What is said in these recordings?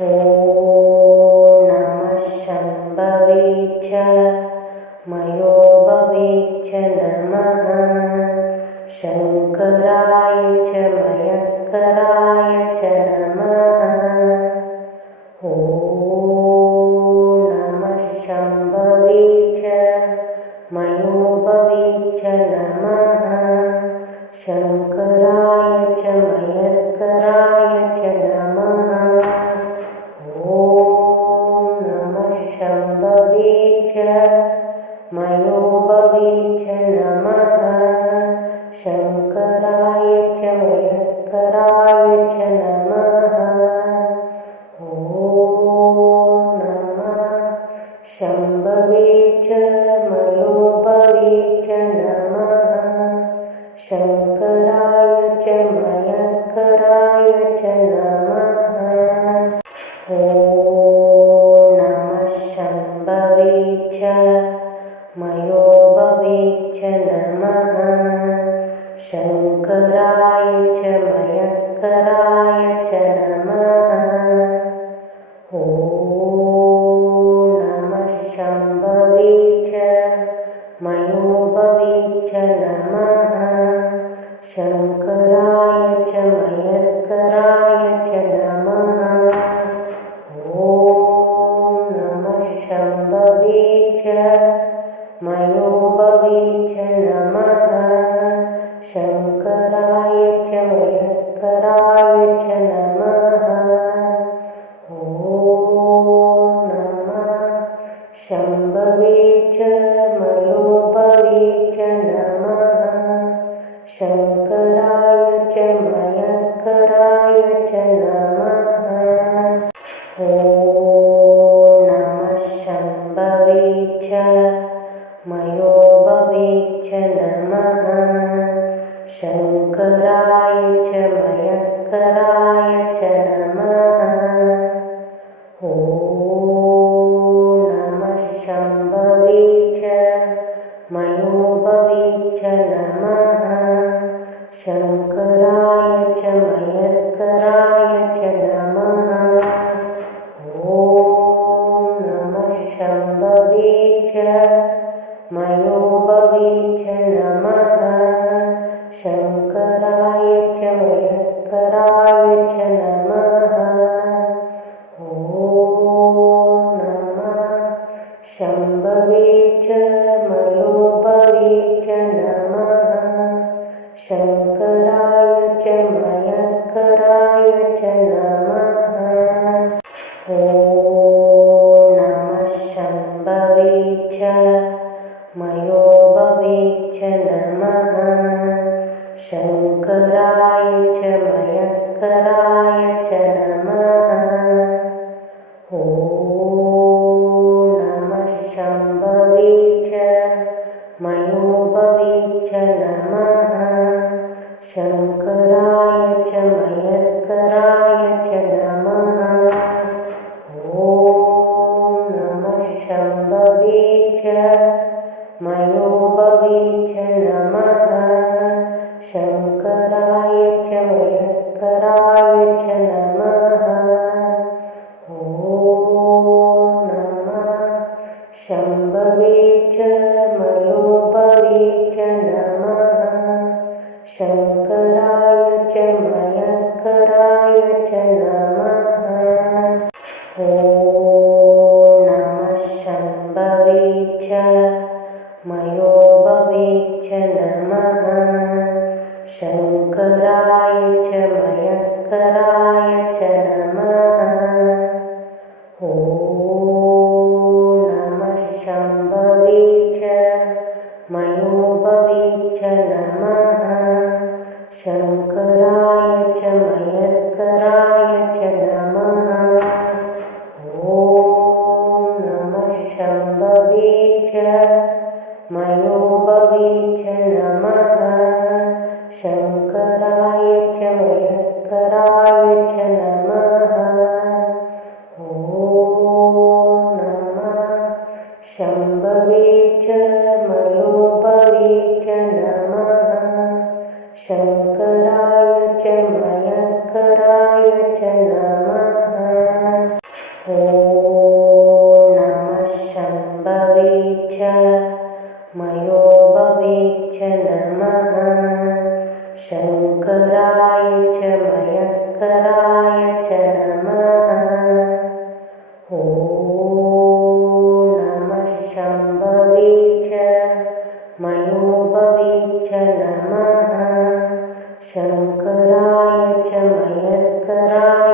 मः शम्भवे च मयोपवेच्छ नमः। शङ्कराय च मयस्कराय च नमः। ओणम्भवे च मयोपवे च नमः। शङ्कराय च मयस्कराय ಚನ स्कराय च नमः ॐ नमः। शम्भवे च my Lord. नम शङ्कराय च मयस्कराय च नम शम्भवे च मयोभवे च नमः। च मयोपवे च नमः। शङ्कराय च मयस्कराय च नमः। ॐ नमः शम्भवे च मयोपवे च नमः। शङ्कराय च मयस्कराय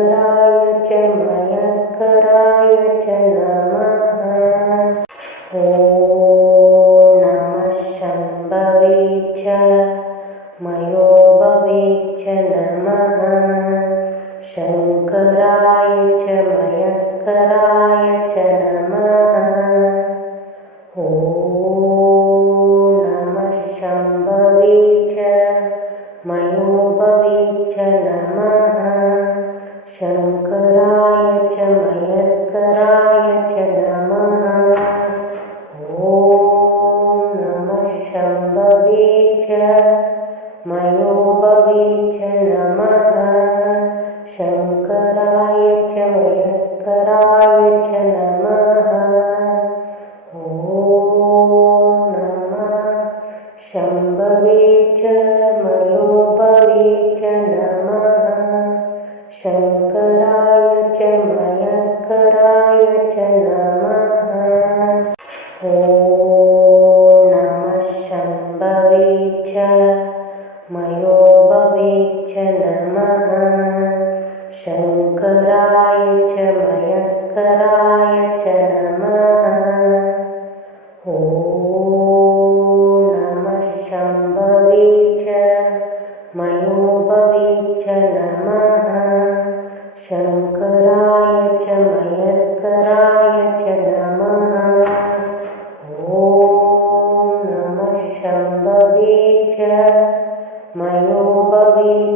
य च मयस्कराय च नमः। ॐ शम्भवे च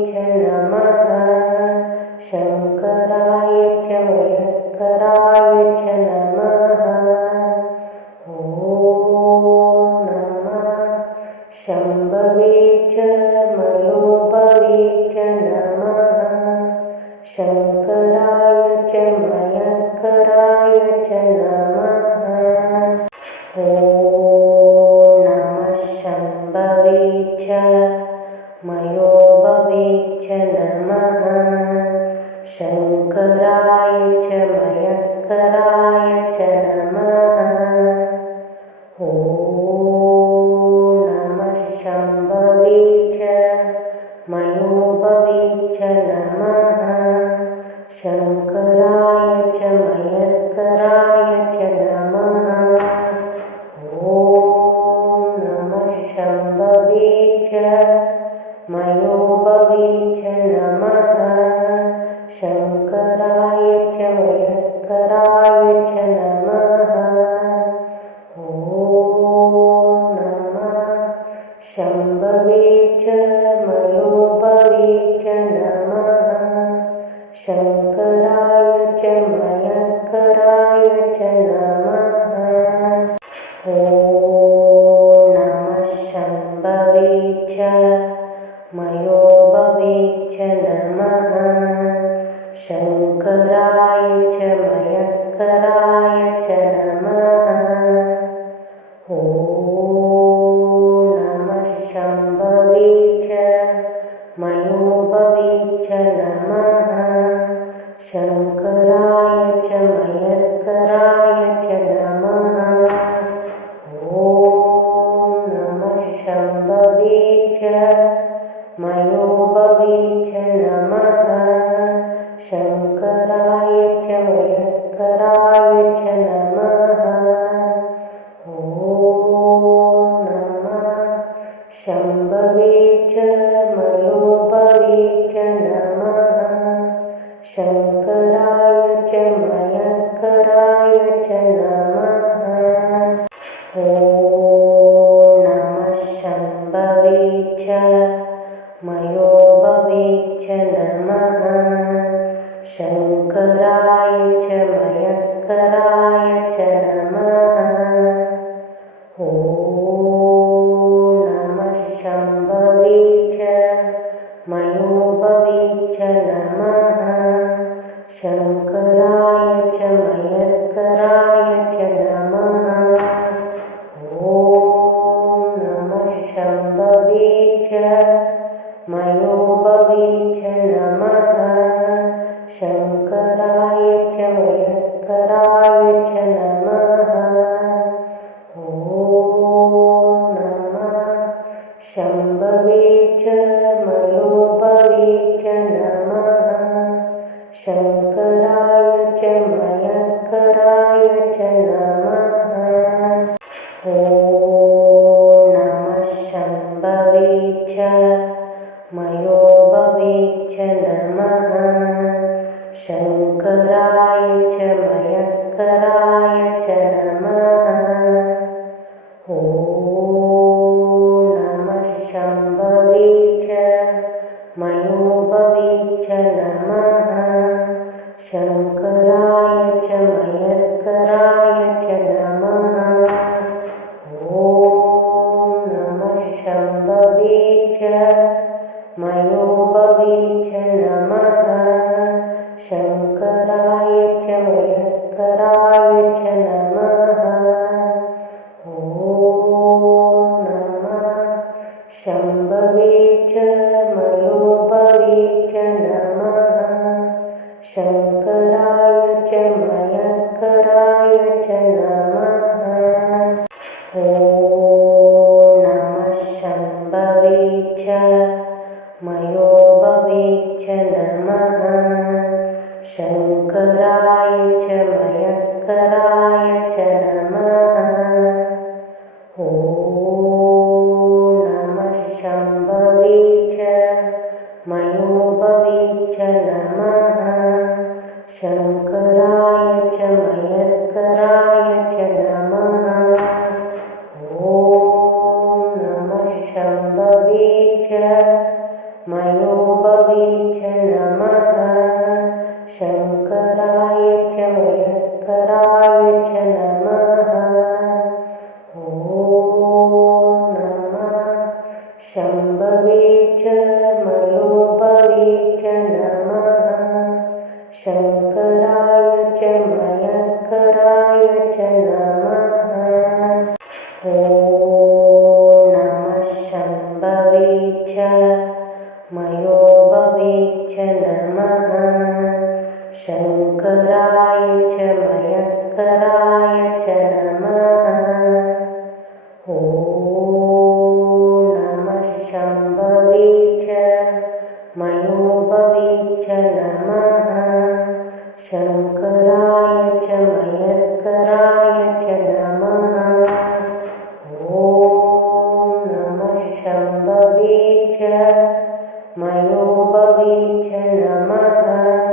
Eternal. ഗായസ്കരായ ച നമ ഓം നമ ശംഭവേ ച channel शङ्कराय च मयस्कराय च नमः। ॐण शम्भवे च मयोभवे च नमः। शङ्कराय च मयस्कराय च मयोपवे च नमः शङ्कराय च मयस्कराय च नमः। च वयस्कराय च न शम्भवे च मयोबीच नमः।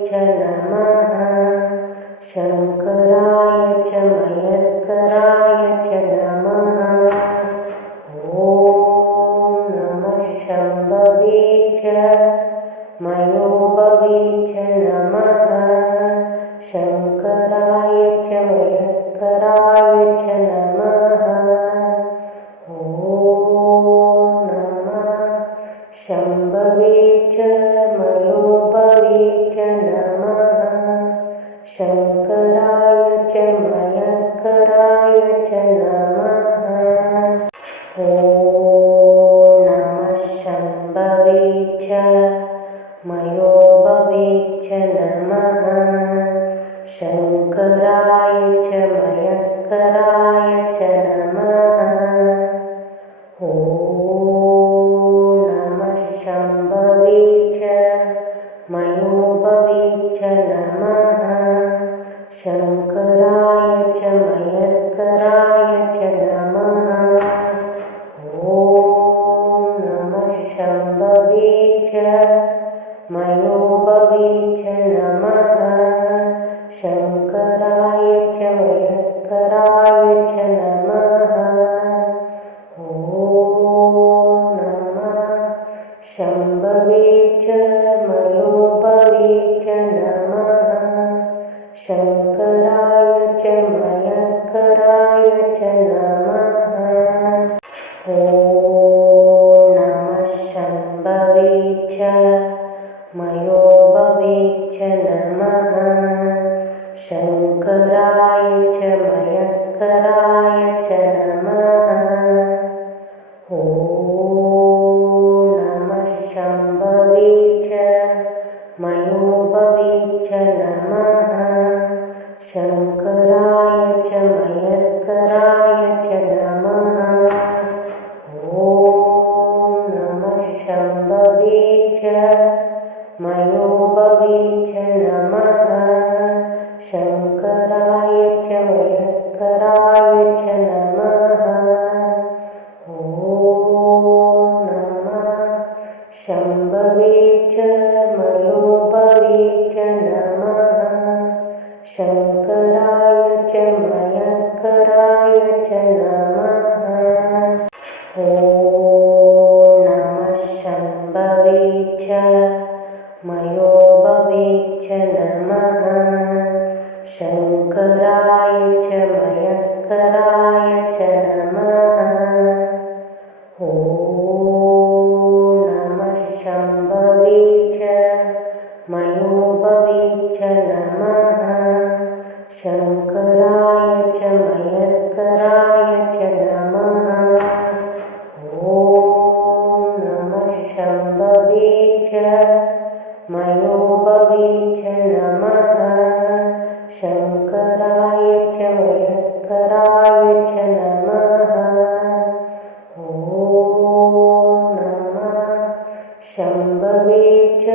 च नम शंकराय च मयस्कराय च नम। ओ नम शंभवी च। शिवाय च नमः ॐ नमः शम्भवे च मयोभवे च नमः भवेच्छ। मयो भवेच्छ नमः। शङ्कराय च मयस्कराय च नमः। ॐ नमः शम्भवे च। मयोपवेच्छमः शंकराय च मयस्कराय च नमः। शम्भवे च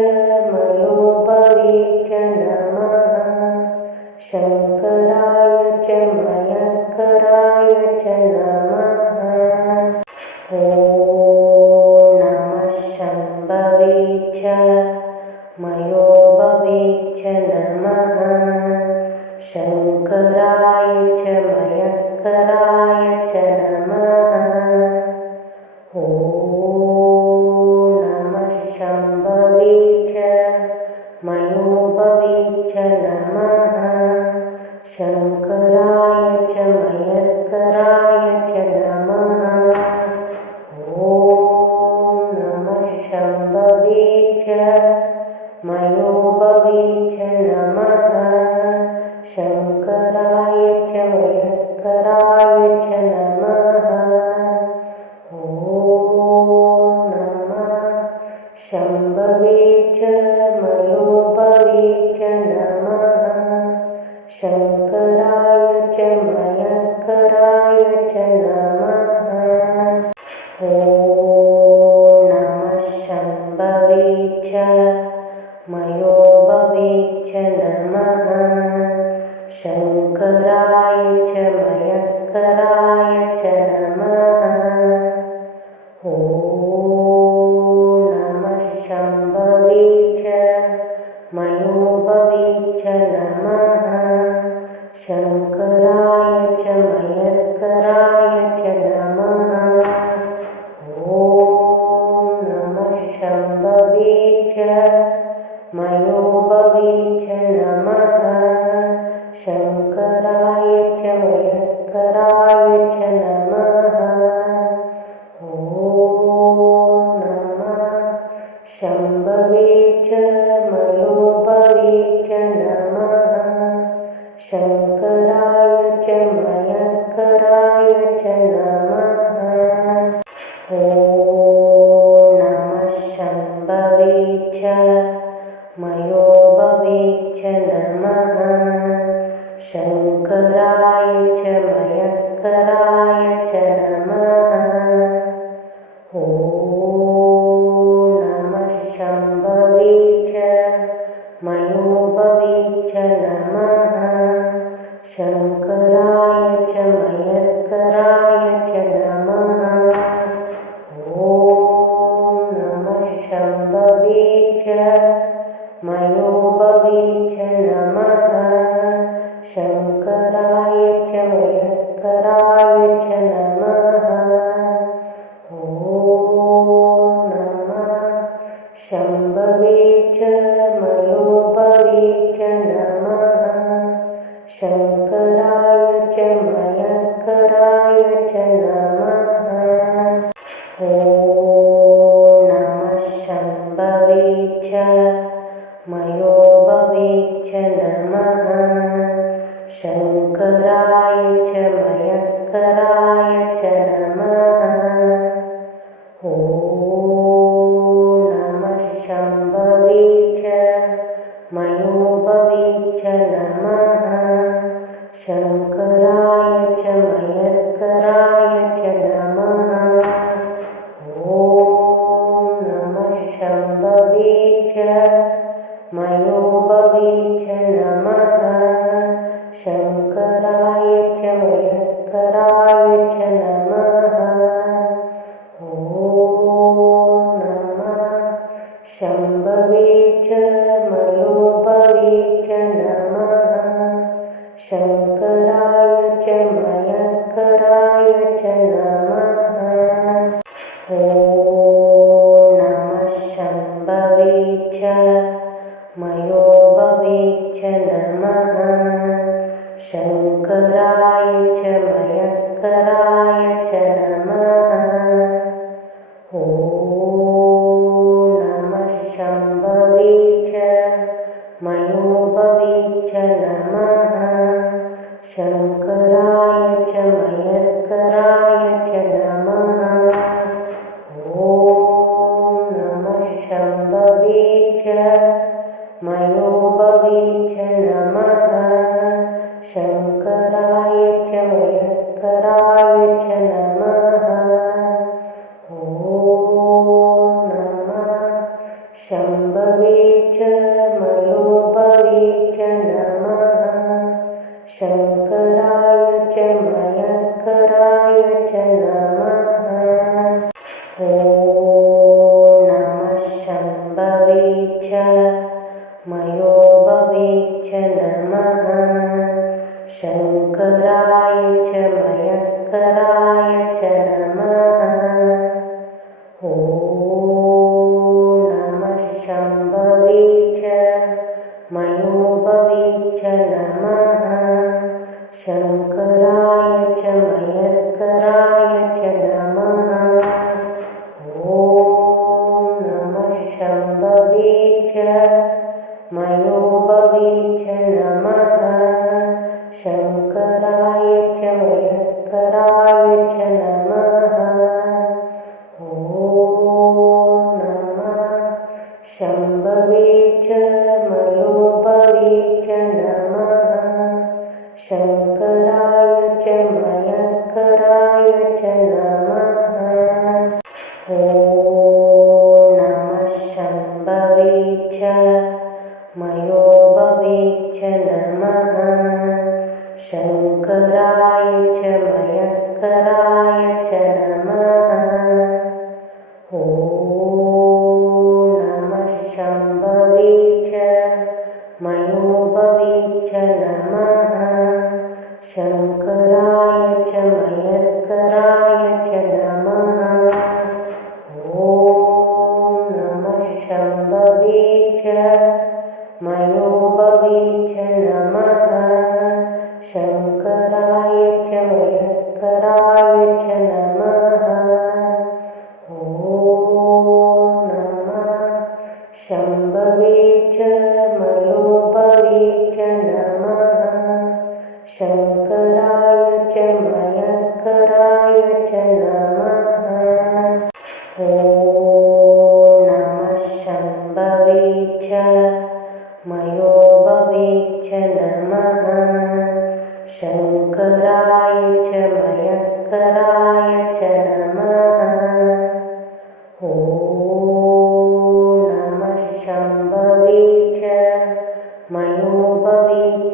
मयोपवे च नमः। शङ्कराय च मयस्कराय च नमः। my Lord. च मयस्कराय च नमः। शङ्कराय च मयस्कराय च नमः। ॐ नमः शम्भवे च मयोभवे च नमः। நம शम्भवे च मयोपवे च नमः। शङ्कराय च मयस्कराय च नमः। ॐ शङ्कराय च वयस्कराय च नमः। ॐ नमः। शम्भवे च मयोभवे च नमः। शङ्कराय च मयस्कराय च नमः। Shalom.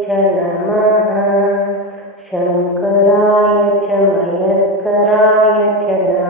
च नमः शङ्कराय च मयस्कराय च नमः।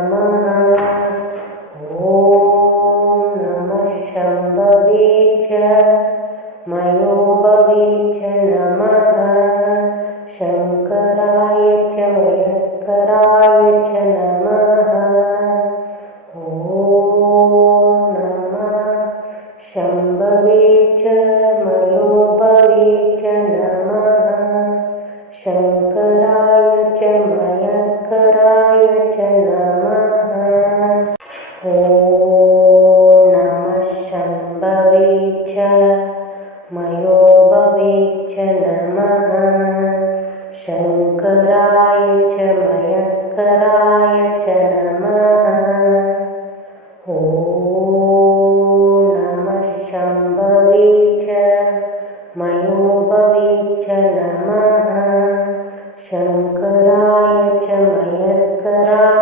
मयस्कराय च नमः। ॐ नमः शम्भवे च मयोभवे च नमः। शङ्कराय च मयस्कराय